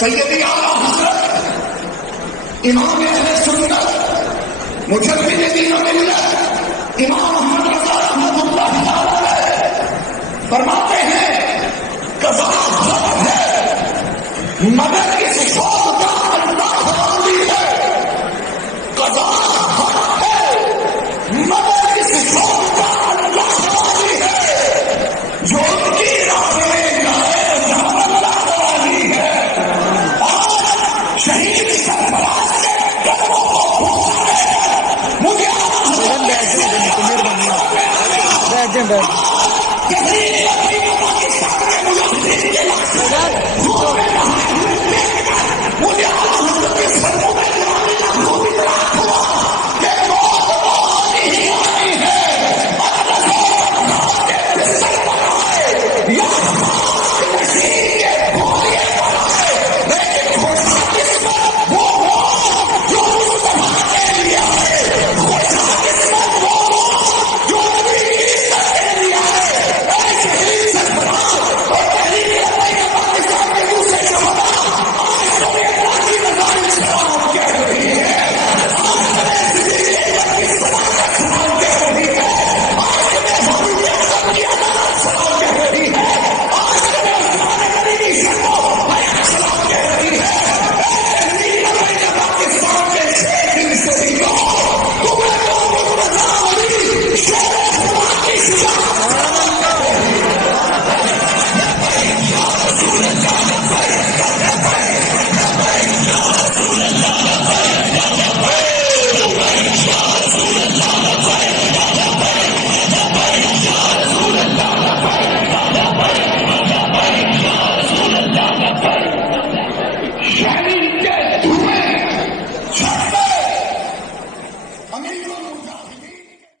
सैयदी आला हज़रत इमाम अहले सुन्नत मुजद्दिद दीन व मिल्लत इमाम अहमद रज़ा रहमतुल्लाह अलैह फरमाते हैं कज़ा ज़बर है मगर इस शौक़ का अल्लाह राज़ी है। कज़ा ज़बर है मगर इस शौक़ का अल्लाह राज़ी है। जो उनकी राह में जाए अल्लाह राज़ी है। और शहीद सरफराज के कदमों को पुकारे मुझे